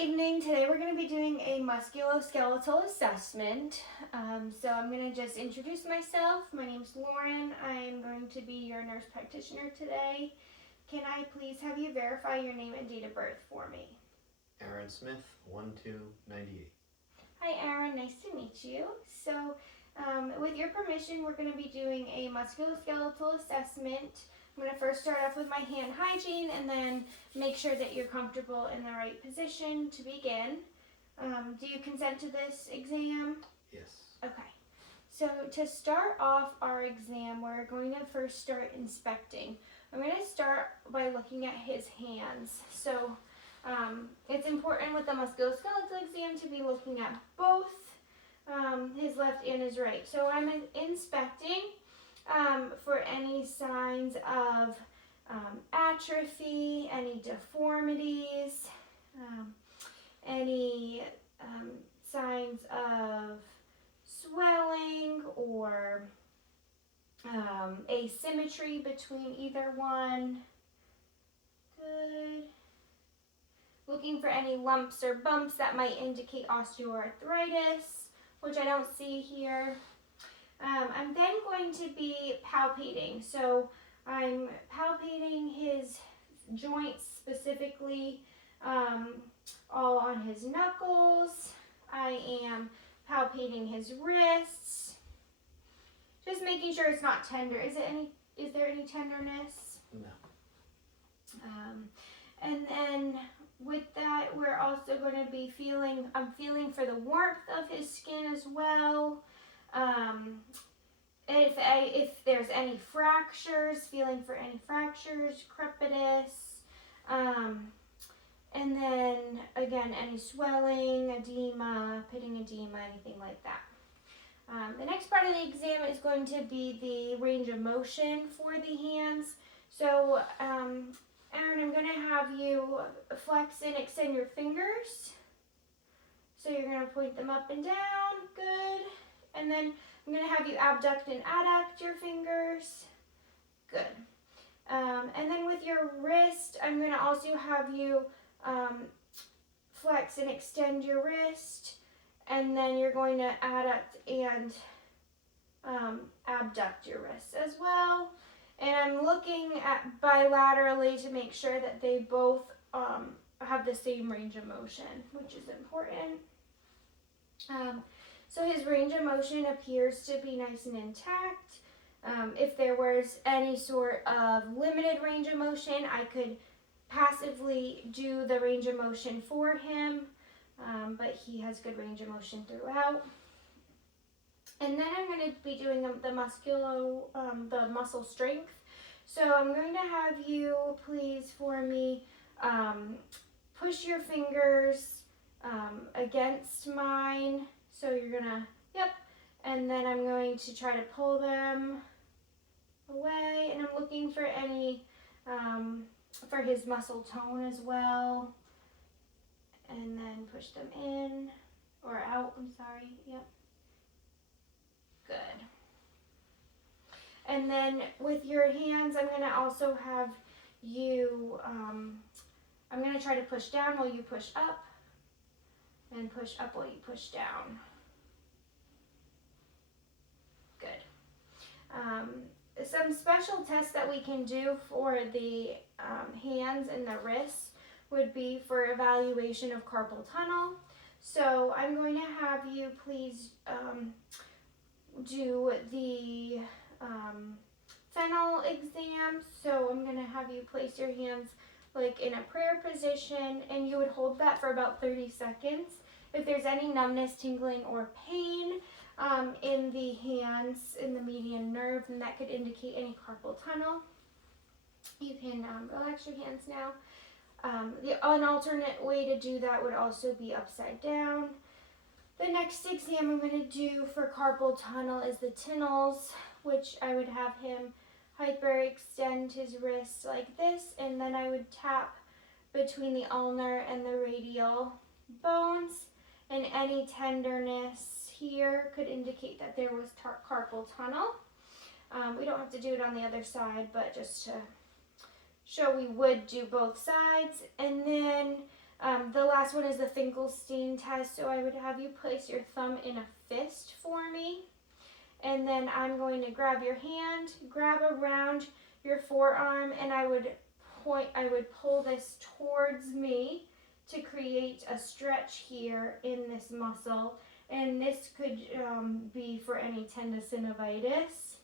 evening. Today we're going to be doing a musculoskeletal assessment. So I'm going to just introduce myself. My name's Lauren. I'm going to be your nurse practitioner today. Can I please have you verify your name and date of birth for me? Aaron Smith, 1298. Hi Aaron, nice to meet you. So with your permission, we're going to be doing a musculoskeletal assessment. I'm going to first start off with my hand hygiene and then make sure that you're comfortable in the right position to begin. Do you consent to this exam? Yes. Okay. So to start off our exam, we're going to first start inspecting. I'm going to start by looking at his hands. So it's important with the musculoskeletal exam to be looking at both his left and his right. So I'm inspecting for any signs of atrophy, any deformities, any signs of swelling or asymmetry between either one. Good. Looking for any lumps or bumps that might indicate osteoarthritis, which I don't see here. I'm then going to be palpating. So I'm palpating his joints specifically, all on his knuckles. I am palpating his wrists. Just making sure it's not tender. Is there any tenderness? No. And then with that, we're also going to be I'm feeling for the warmth of his skin as well. If there's any fractures, feeling for any fractures, crepitus, and then again, any swelling, edema, pitting edema, anything like that. The next part of the exam is going to be the range of motion for the hands. So, Aaron, I'm going to have you flex and extend your fingers. So you're going to point them up and down, good. And then I'm going to have you abduct and adduct your fingers, good. And then with your wrist, I'm going to also have you flex and extend your wrist. And then you're going to adduct and abduct your wrists as well. And I'm looking at bilaterally to make sure that they both have the same range of motion, which is important. So his range of motion appears to be nice and intact. If there was any sort of limited range of motion, I could passively do the range of motion for him, but he has good range of motion throughout. And then I'm going to be doing the muscle strength. So I'm going to have you please for me push your fingers against mine. So you're going to, and then I'm going to try to pull them away. And I'm looking for any, for his muscle tone as well. And then push them in, or out, I'm sorry, Good. And then with your hands, I'm going to also have you, I'm going to try to push down while you push up, and push up while you push down. Good. Some special tests that we can do for the hands and the wrists would be for evaluation of carpal tunnel. So I'm going to have you please do the fennel exam. So I'm going to have you place your hands like in a prayer position, and you would hold that for about 30 seconds. If there's any numbness, tingling, or pain in the hands, in the median nerve, then that could indicate any carpal tunnel. You can relax your hands now. An alternate way to do that would also be upside down. The next exam I'm going to do for carpal tunnel is the Tinnels, which I would have him hyperextend his wrist like this, and then I would tap between the ulnar and the radial bones, and any tenderness here could indicate that there was carpal tunnel. We don't have to do it on the other side, but just to show we would do both sides. And then the last one is the Finkelstein test. So I would have you place your thumb in a fist for me. And then I'm going to grab your hand, grab around your forearm, and I would pull this towards me to create a stretch here in this muscle. And this could be for any tendinosynovitis.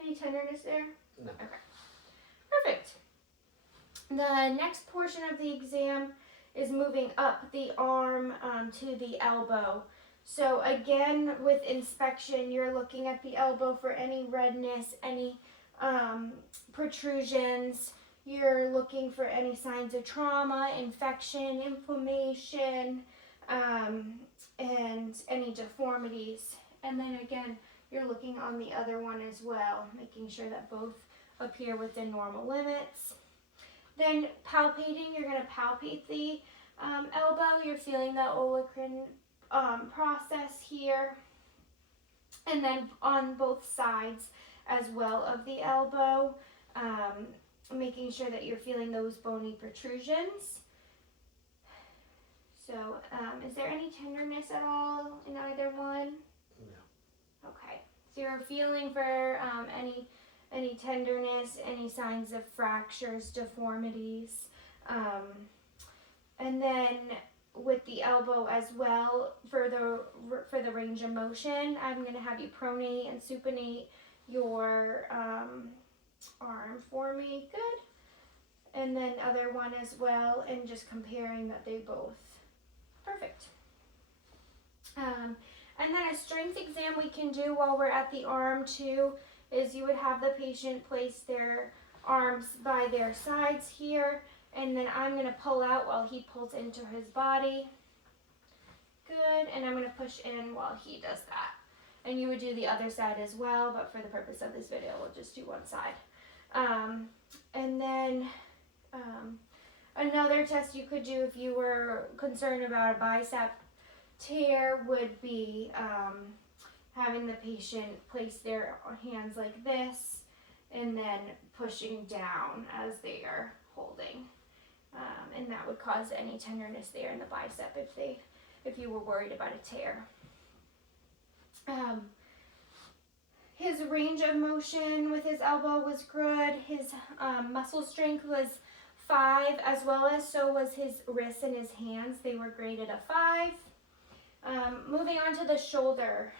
Any tenderness there? No. Okay. Perfect. The next portion of the exam is moving up the arm to the elbow. So again, with inspection, you're looking at the elbow for any redness, any protrusions. You're looking for any signs of trauma, infection, inflammation, and any deformities. And then again, you're looking on the other one as well, making sure that both appear within normal limits. Then palpating, you're going to palpate the elbow. You're feeling the olecranon process here. And then on both sides as well of the elbow, making sure that you're feeling those bony protrusions. So is there any tenderness at all in either one? No. Okay. So you're feeling for any tenderness, any signs of fractures, deformities. And then with the elbow as well, for the range of motion, I'm going to have you pronate and supinate your arm for me. Good. And then other one as well, and just comparing that they both. Perfect. And then a strength exam we can do while we're at the arm too is you would have the patient place their arms by their sides here, and then I'm going to pull out while he pulls into his body. Good. And I'm going to push in while he does that. And you would do the other side as well, but for the purpose of this video, we'll just do one side. And then another test you could do if you were concerned about a bicep tear would be having the patient place their hands like this and then pushing down as they are holding. And that would cause any tenderness there in the bicep if you were worried about a tear. His range of motion with his elbow was good. His muscle strength was 5, as well as so was his wrists and his hands. They were graded a 5. Moving on to the shoulder.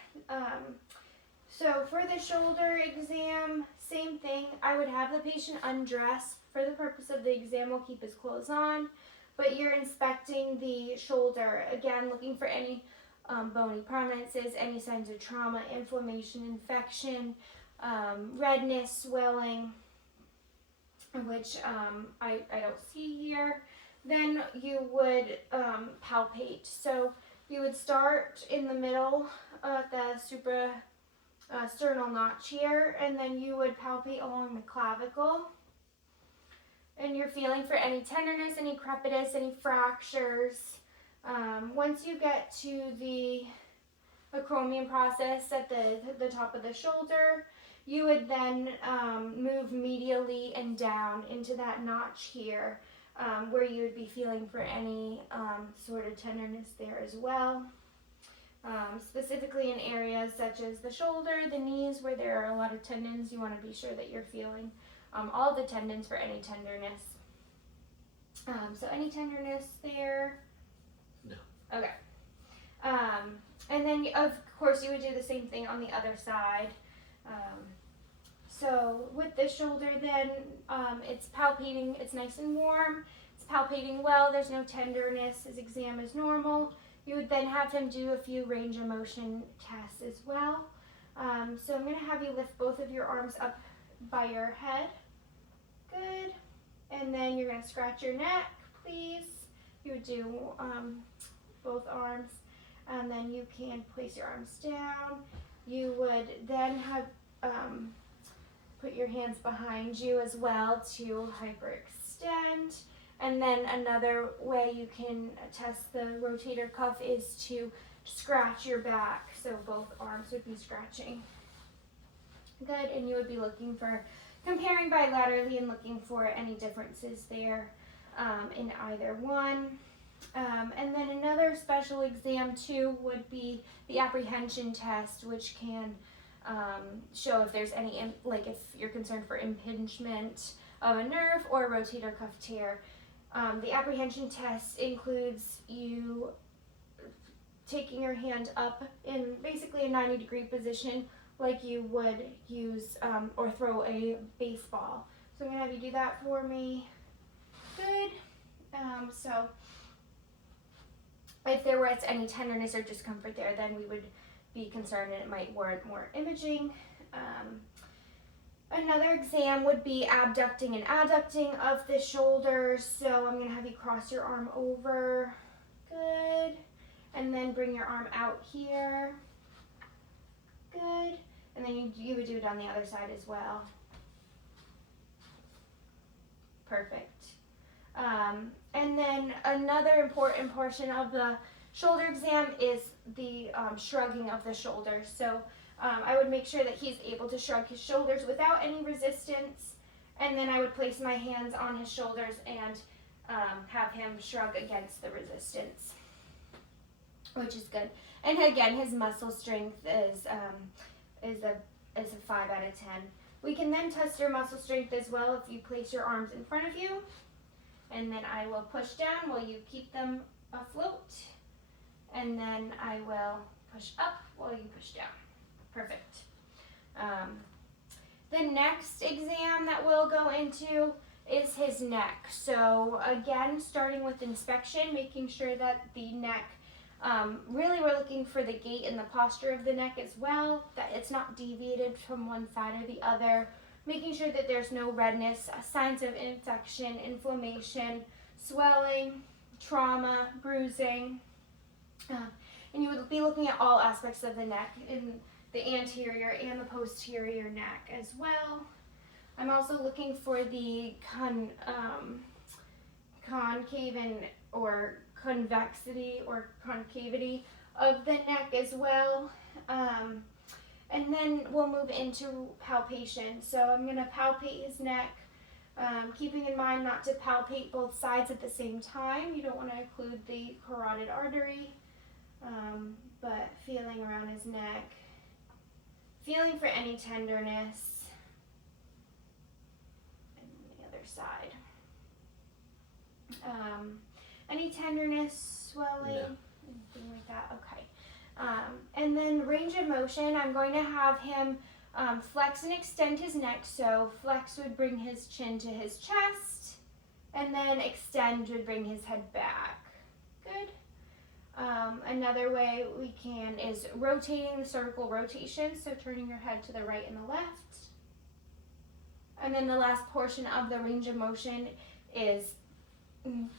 So for the shoulder exam, same thing. I would have the patient undress. For the purpose of the exam, we'll keep his clothes on. But you're inspecting the shoulder. Again, looking for any bony prominences, any signs of trauma, inflammation, infection, redness, swelling, which I don't see here. Then you would palpate. So you would start in the middle at the suprasternal notch here, and then you would palpate along the clavicle. And you're feeling for any tenderness, any crepitus, any fractures. Once you get to the acromion process at the top of the shoulder, you would then move medially and down into that notch here, where you would be feeling for any sort of tenderness there as well. Specifically in areas such as the shoulder, the knees, where there are a lot of tendons, you want to be sure that you're feeling all the tendons for any tenderness. So any tenderness there? No. Okay. And then, of course, you would do the same thing on the other side. So with the shoulder then, it's palpating, it's nice and warm, it's palpating well, there's no tenderness, his exam is normal. You would then have him do a few range of motion tests as well. So I'm going to have you lift both of your arms up by your head. Good. And then you're going to scratch your neck, please. You would do both arms, and then you can place your arms down. You would then have put your hands behind you as well to hyperextend. And then another way you can test the rotator cuff is to scratch your back. So both arms would be scratching. Good, and you would be looking for, comparing bilaterally and looking for any differences there in either one. And then another special exam too would be the apprehension test, which can show if there's any, like if you're concerned for impingement of a nerve or rotator cuff tear. The apprehension test includes you taking your hand up in basically a 90-degree position like you would use or throw a baseball. So I'm going to have you do that for me. Good. So if there was any tenderness or discomfort there, then we would be concerned and it might warrant more imaging. Another exam would be abducting and adducting of the shoulders. So I'm going to have you cross your arm over. Good. And then bring your arm out here. Good. And then you would do it on the other side as well. Perfect. And then another important portion of the shoulder exam is the shrugging of the shoulders. So I would make sure that he's able to shrug his shoulders without any resistance. And then I would place my hands on his shoulders and have him shrug against the resistance, which is good. And again, his muscle strength is a 5 out of 10. We can then test your muscle strength as well if you place your arms in front of you. And then I will push down while you keep them afloat. And then I will push up while you push down. Perfect. The next exam that we'll go into is his neck. So again, starting with inspection, making sure that the neck, really we're looking for the gait and the posture of the neck as well, that it's not deviated from one side or the other, making sure that there's no redness, signs of infection, inflammation, swelling, trauma, bruising. And you would be looking at all aspects of the neck, in the anterior and the posterior neck as well. I'm also looking for the concave or convexity or concavity of the neck as well. And then we'll move into palpation. So I'm going to palpate his neck, keeping in mind not to palpate both sides at the same time. You don't want to occlude the carotid artery, but feeling around his neck, feeling for any tenderness, and the other side. Any tenderness, swelling, anything like that? Okay. And then range of motion, I'm going to have him flex and extend his neck. So flex would bring his chin to his chest, and then extend would bring his head back. Good. Another way we can is rotating the cervical rotation, so turning your head to the right and the left. And then the last portion of the range of motion is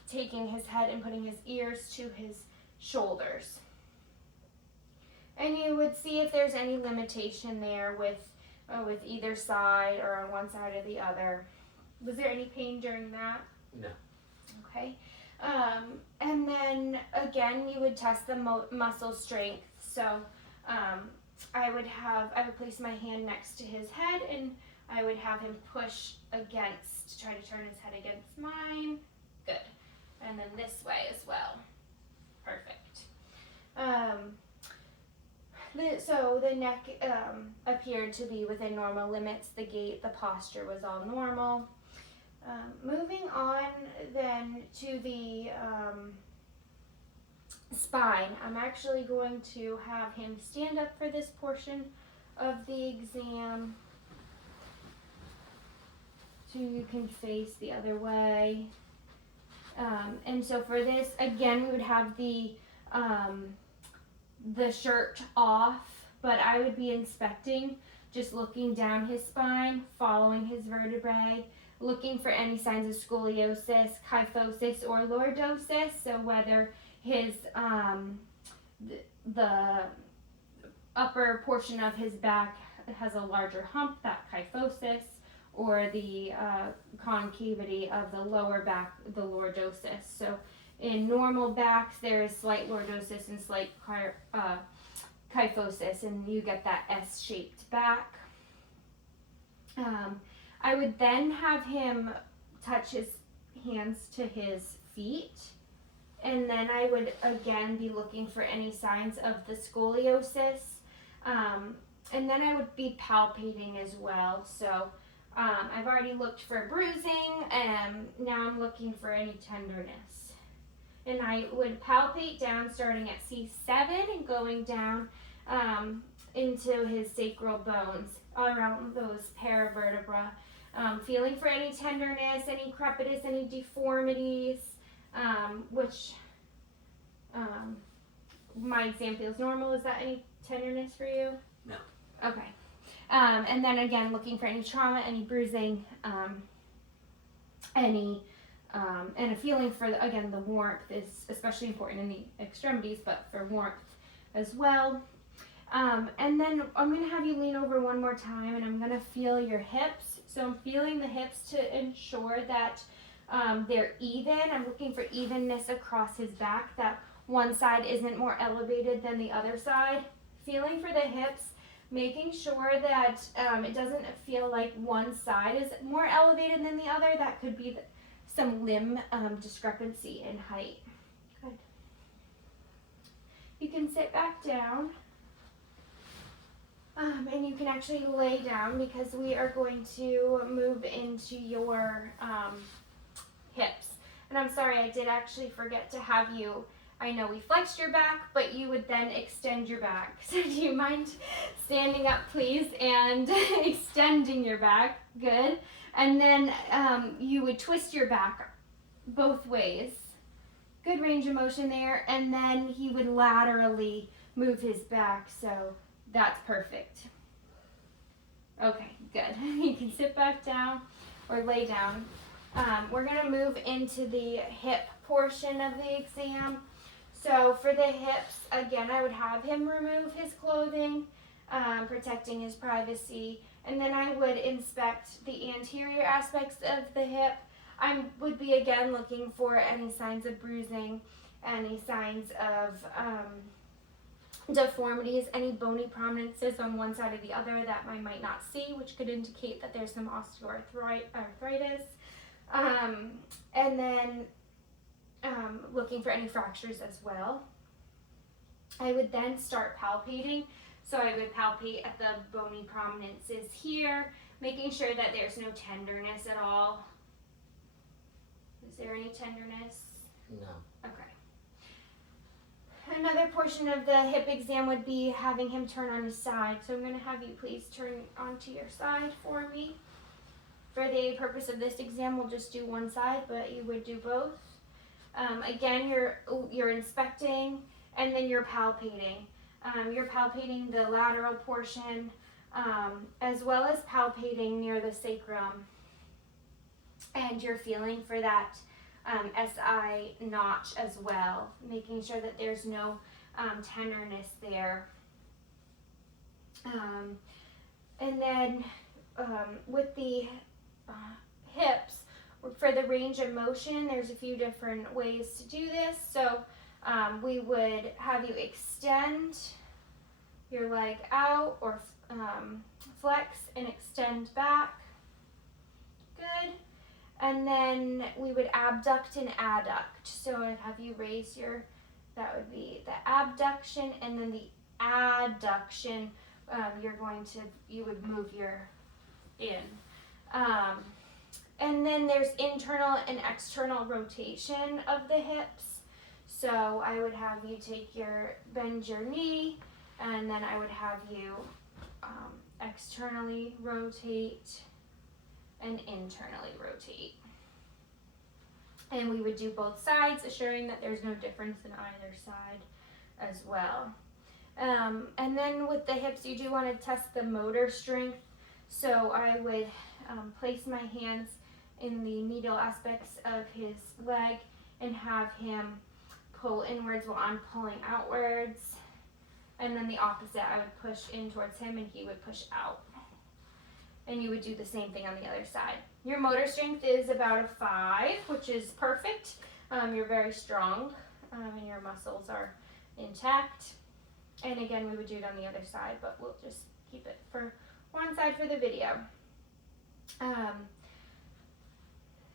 taking his head and putting his ears to his shoulders. And you would see if there's any limitation there with either side or on one side or the other. Was there any pain during that? No. Okay. And then again, you would test the muscle strength. So I would place my hand next to his head and I would have him push against, try to turn his head against mine. Good. And then this way as well. Perfect. So the neck appeared to be within normal limits. The gait, the posture was all normal. Moving on then to the spine. I'm actually going to have him stand up for this portion of the exam. So you can face the other way. And so for this, again, we would have the shirt off, but I would be inspecting, just looking down his spine, following his vertebrae, looking for any signs of scoliosis, kyphosis, or lordosis. So whether his the upper portion of his back has a larger hump, that kyphosis, or the concavity of the lower back, the lordosis. So in normal backs, there is slight lordosis and slight kyphosis, and you get that S-shaped back. I would then have him touch his hands to his feet And then I would again be looking for any signs of the scoliosis. And then I would be palpating as well. So I've already looked for bruising, and now I'm looking for any tenderness. And I would palpate down starting at C7 and going down into his sacral bones around those paravertebra. Feeling for any tenderness, any crepitus, any deformities, which my exam feels normal. Is that any tenderness for you? No. Okay. And then again, looking for any trauma, any bruising, and a feeling for, again, the warmth is especially important in the extremities, but for warmth as well. And then I'm going to have you lean over one more time, and I'm going to feel your hips. So I'm feeling the hips to ensure that they're even. I'm looking for evenness across his back, that one side isn't more elevated than the other side. Feeling for the hips, making sure that it doesn't feel like one side is more elevated than the other. That could be some limb discrepancy in height. Good. You can sit back down. And you can actually lay down because we are going to move into your hips. And I'm sorry, I did actually forget to have you, I know we flexed your back, but you would then extend your back. So do you mind standing up, please, and extending your back? Good. And then you would twist your back both ways. Good range of motion there. And then he would laterally move his back, so that's perfect. Okay, good. You can sit back down or lay down. We're going to move into the hip portion of the exam. So for the hips, again, I would have him remove his clothing, protecting his privacy, and then I would inspect the anterior aspects of the hip. I would be again looking for any signs of bruising, any signs of deformities, any bony prominences on one side or the other that I might not see, which could indicate that there's some osteoarthritis. And then looking for any fractures as well. I would then start palpating. So I would palpate at the bony prominences here, making sure that there's no tenderness at all. Is there any tenderness? No. Okay. Another portion of the hip exam would be having him turn on his side. So I'm going to have you please turn onto your side for me. For the purpose of this exam, we'll just do one side, but you would do both. Again, you're inspecting, and then you're palpating. You're palpating the lateral portion, as well as palpating near the sacrum. And you're feeling for that SI notch as well, making sure that there's no tenderness there. And then with the hips, for the range of motion, there's a few different ways to do this. So we would have you extend your leg out or flex and extend back. Good. And then we would abduct and adduct. So I'd have you raise that would be the abduction, and then the adduction, you would move your in. And then there's internal and external rotation of the hips. So I would have you bend your knee, and then I would have you externally rotate and internally rotate. And we would do both sides, assuring that there's no difference in either side as well. And then with the hips, you do want to test the motor strength. So I would place my hands in the medial aspects of his leg and have him pull inwards while I'm pulling outwards. And then the opposite, I would push in towards him and he would push out. And you would do the same thing on the other side. Your motor strength is about a 5, which is perfect. You're very strong and your muscles are intact. And again, we would do it on the other side, but we'll just keep it for one side for the video.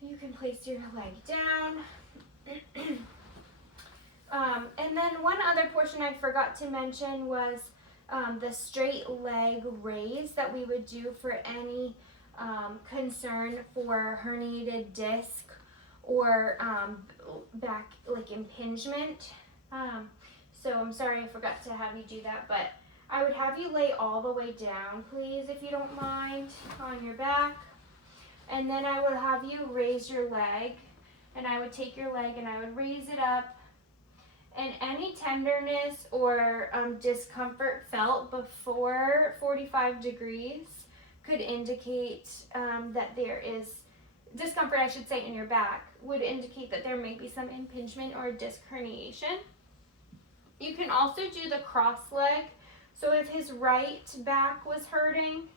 You can place your leg down. then one other portion I forgot to mention was the straight leg raise that we would do for any concern for herniated disc or back like impingement. So I'm sorry I forgot to have you do that, but I would have you lay all the way down, please, if you don't mind, on your back. And then I would have you raise your leg, and I would take your leg and I would raise it up. And any tenderness or discomfort felt before 45 degrees could indicate that there is discomfort, I should say, in your back, would indicate that there may be some impingement or disc herniation. You can also do the cross leg. So if his right back was hurting,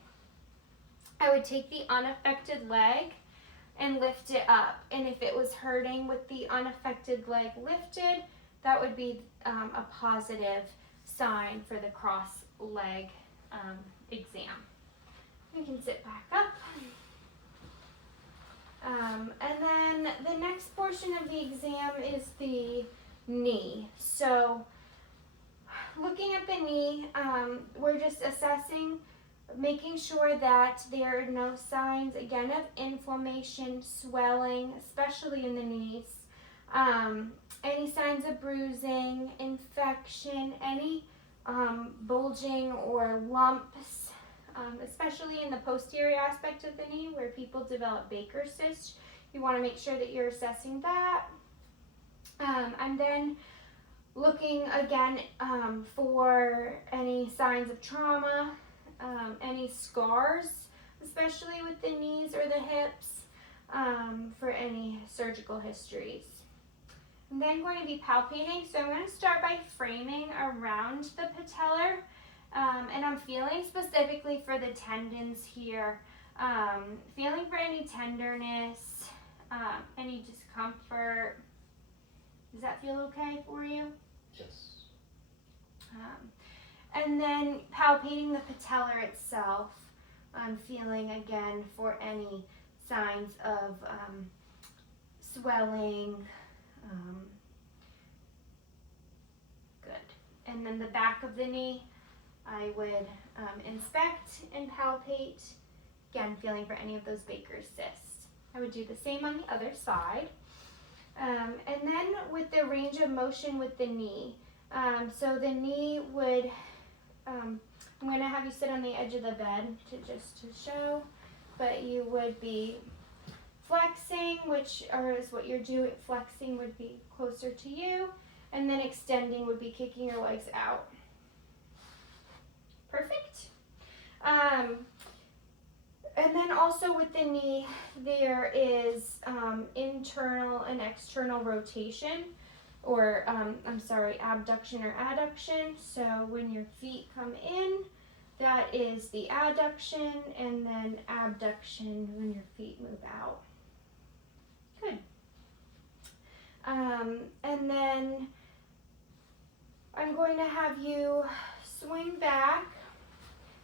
I would take the unaffected leg and lift it up. And if it was hurting with the unaffected leg lifted, that would be a positive sign for the cross leg exam. You can sit back up. And then the next portion of the exam is the knee. So looking at the knee, we're just assessing, making sure that there are no signs, again, of inflammation, swelling, especially in the knees. Any signs of bruising, infection, any bulging or lumps, especially in the posterior aspect of the knee where people develop Baker's cyst. You want to make sure that you're assessing that. And then looking again for any signs of trauma, any scars, especially with the knees or the hips, for any surgical histories. I'm then going to be palpating, so I'm going to start by framing around the patellar, and I'm feeling specifically for the tendons here, feeling for any tenderness, any discomfort. Does that feel okay for you? Yes. And then palpating the patellar itself, feeling again for any signs of swelling. Good. And then the back of the knee, I would inspect and palpate, again feeling for any of those Baker's cysts. I would do the same on the other side. And then with the range of motion with the knee, so the knee would, I'm going to have you sit on the edge of the bed to show, but you would be flexing, which is what you're doing. Flexing would be closer to you, and then extending would be kicking your legs out. Perfect. And then also with the knee, there is internal and external rotation, or abduction or adduction. So when your feet come in, that is the adduction, and then abduction when your feet move out. Good. And then I'm going to have you swing back.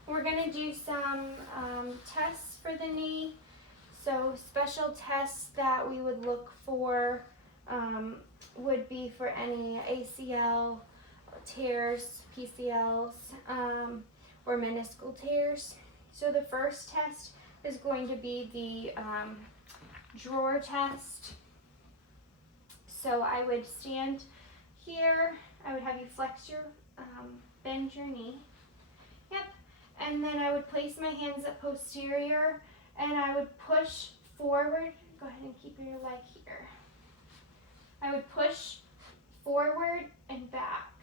We're going to do some tests for the knee. So special tests that we would look for would be for any ACL tears, PCLs, or meniscal tears. So the first test is going to be the drawer test. So I would stand here. I would have you flex your, bend your knee. Yep. And then I would place my hands up posterior, and I would push forward. Go ahead and keep your leg here. I would push forward and back.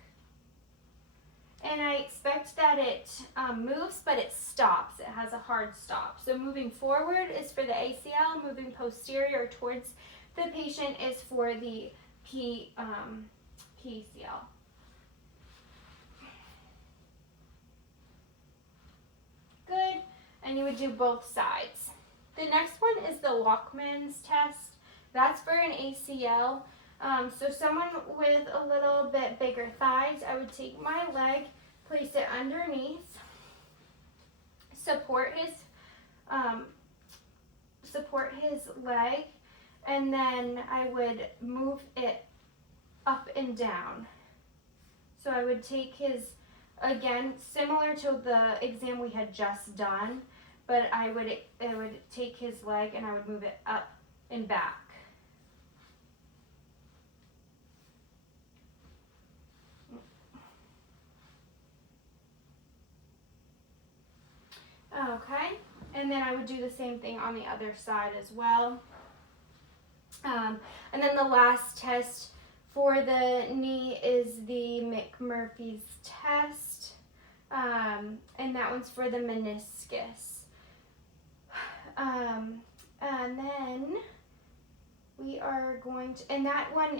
And I expect that it moves, but it stops. It has a hard stop. So moving forward is for the ACL. Moving posterior towards the patient is for the PCL. Good. And you would do both sides. The next one is the Walkman's test. That's for an ACL. So someone with a little bit bigger thighs, I would take my leg, place it underneath, support his leg, and then I would move it up and down. So I would take his, again, similar to the exam we had just done, but I would take his leg and I would move it up and back. Okay, and then I would do the same thing on the other side as well. And then the last test for the knee is the McMurphy's test, and that one's for the meniscus. And then we are going to, and that one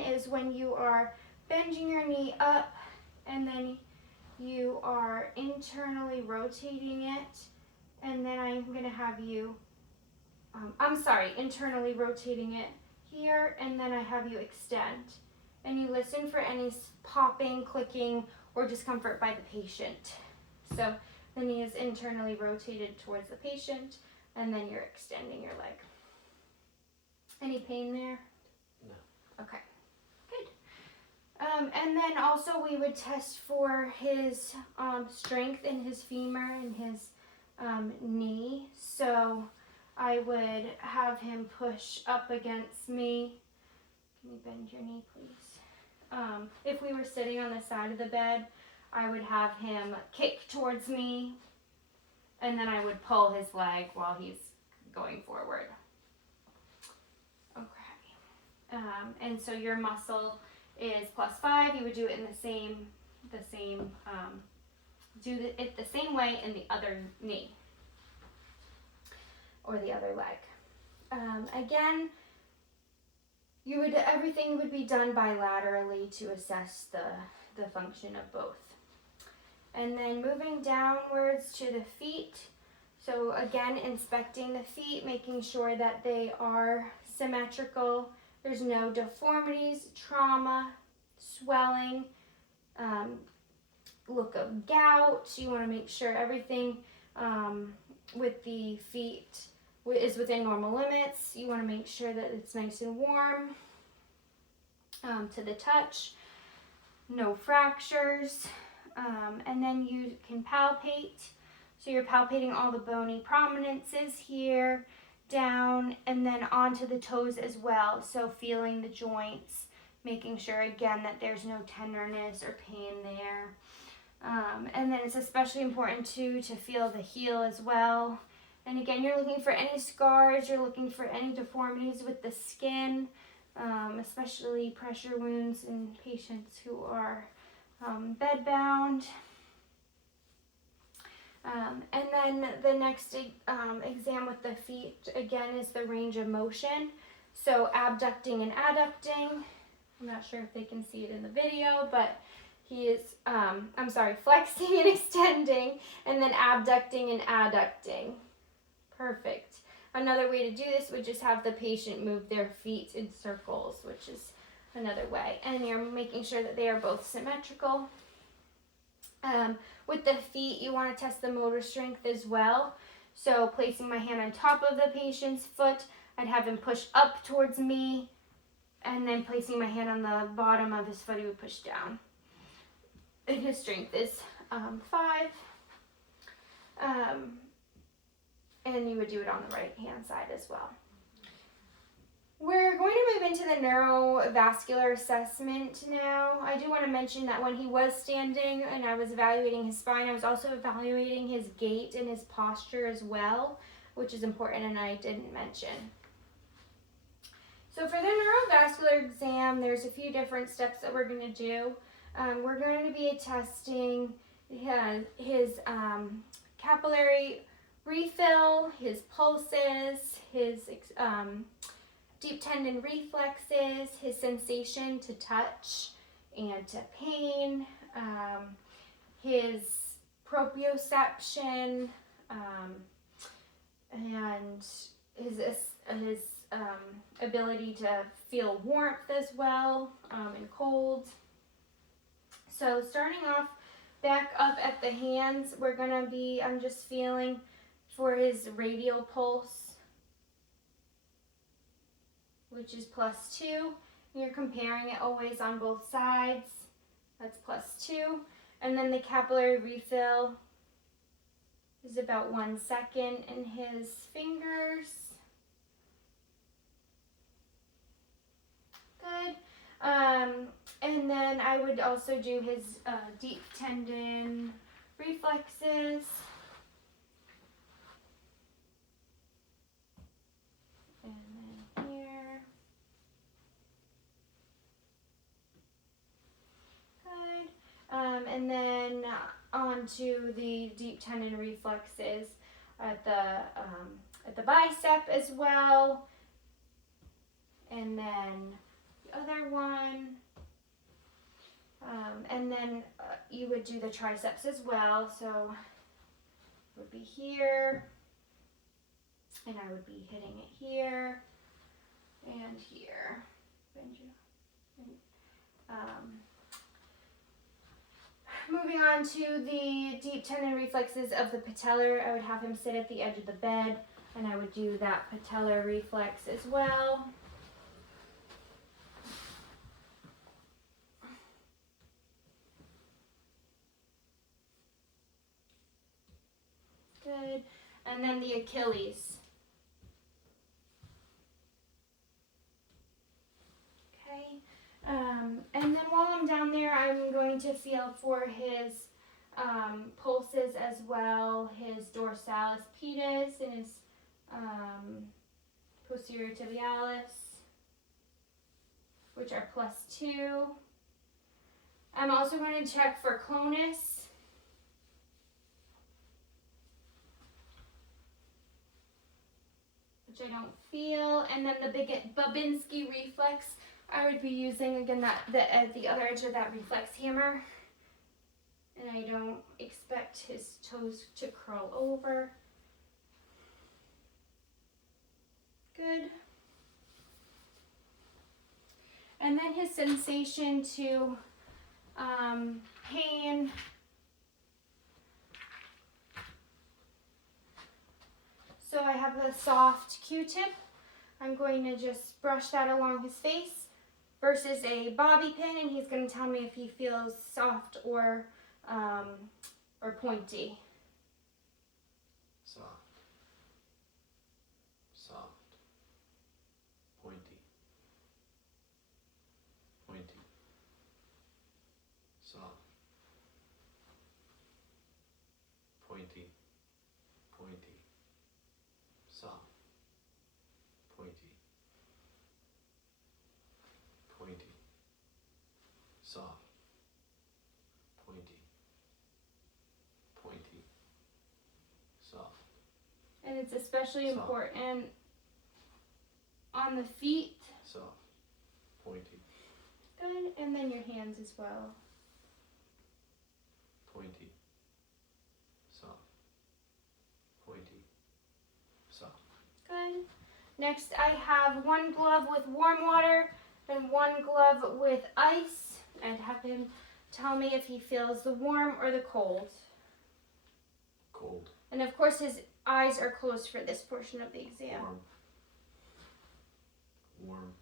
is when you are bending your knee up and then you are internally rotating it, and then I'm going to have you, internally rotating it here, and then I have you extend. And you listen for any popping, clicking, or discomfort by the patient. So the knee is internally rotated towards the patient, and then you're extending your leg. Any pain there? No. Okay, good. And then also we would test for his strength in his femur and his knee. So I would have him push up against me. Can you bend your knee, please? If we were sitting on the side of the bed, I would have him kick towards me, and then I would pull his leg while he's going forward. Okay. And so your muscle is +5. You would do it in it the same way in the other knee or the other leg. Again, everything would be done bilaterally to assess the function of both. And then moving downwards to the feet. So again, inspecting the feet, making sure that they are symmetrical. There's no deformities, trauma, swelling, look of gout. You want to make sure everything with the feet is within normal limits. You want to make sure that it's nice and warm to the touch, no fractures, and then you can palpate. So you're palpating all the bony prominences here, down, and then onto the toes as well. So feeling the joints, making sure again that there's no tenderness or pain there. And then it's especially important too to feel the heel as well. And again, you're looking for any scars, you're looking for any deformities with the skin, especially pressure wounds in patients who are bedbound. And then the next exam with the feet, again, is the range of motion. So abducting and adducting. I'm not sure if they can see it in the video, but he is, flexing and extending, and then abducting and adducting. Perfect. Another way to do this would just have the patient move their feet in circles, which is another way. And you're making sure that they are both symmetrical. With the feet, you want to test the motor strength as well. So placing my hand on top of the patient's foot, I'd have him push up towards me, and then placing my hand on the bottom of his foot, he would push down. And his strength is 5. And you would do it on the right hand side as well. We're going to move into the neurovascular assessment now. I do want to mention that when he was standing and I was evaluating his spine, I was also evaluating his gait and his posture as well, which is important and I didn't mention. So for the neurovascular exam, there's a few different steps that we're going to do. We're going to be testing his capillary refill, his pulses, his deep tendon reflexes, his sensation to touch and to pain, his proprioception, and his ability to feel warmth as well, and cold. So starting off back up at the hands, I'm just feeling for his radial pulse, which is +2. You're comparing it always on both sides. That's +2. And then the capillary refill is about 1 second in his fingers. Good. And then I would also do his deep tendon reflexes. And then here. Good. And then onto the deep tendon reflexes at the bicep as well. And then the other one. And then you would do the triceps as well. So it would be here, and I would be hitting it here and here. Moving on to the deep tendon reflexes of the patellar, I would have him sit at the edge of the bed, and I would do that patellar reflex as well. Good. And then the Achilles. Okay. And then while I'm down there, I'm going to feel for his pulses as well, his dorsalis pedis and his posterior tibialis, which are +2. I'm also going to check for clonus. Which I don't feel, and then the Babinski reflex, I would be using again at the other edge of that reflex hammer, and I don't expect his toes to curl over. Good. And then his sensation to pain. So I have a soft Q-tip. I'm going to just brush that along his face versus a bobby pin, and he's going to tell me if he feels soft or pointy. Soft. Soft. Pointy. Pointy. Soft. Pointy. Pointy. Soft. Pointy. Pointy. Soft. Pointy. Pointy. Soft. And it's especially Soft. important on the feet. Soft. Pointy. Good. And then your hands as well. Pointy. Soft. Pointy. Soft. Good. Next, I have one glove with warm water and one glove with ice. I'd have him tell me if he feels the warm or the cold. Cold. And of course, his eyes are closed for this portion of the exam. Warm. Warm.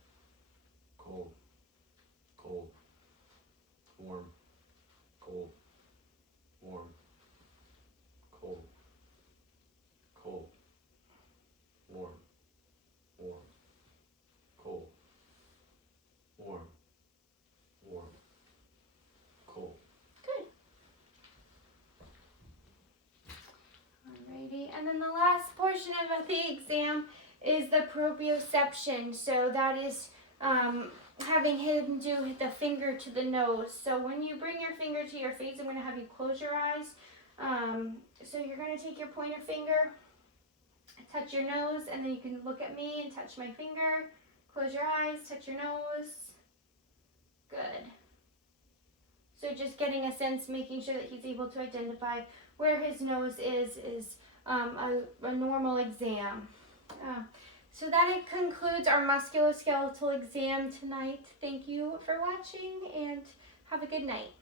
Cold. Cold. Warm. Cold. Warm. Cold. Cold. Warm. Warm. Cold. Warm. Warm. Cold. Good. Alrighty, and then the last portion of the exam is the proprioception. So that is having him do the finger to the nose. So when you bring your finger to your face, I'm going to have you close your eyes. So you're going to take your pointer finger, touch your nose, and then you can look at me and touch my finger. Close your eyes, touch your nose. Good. So just getting a sense, making sure that he's able to identify where his nose is a normal exam. So that concludes our musculoskeletal exam tonight. Thank you for watching and have a good night.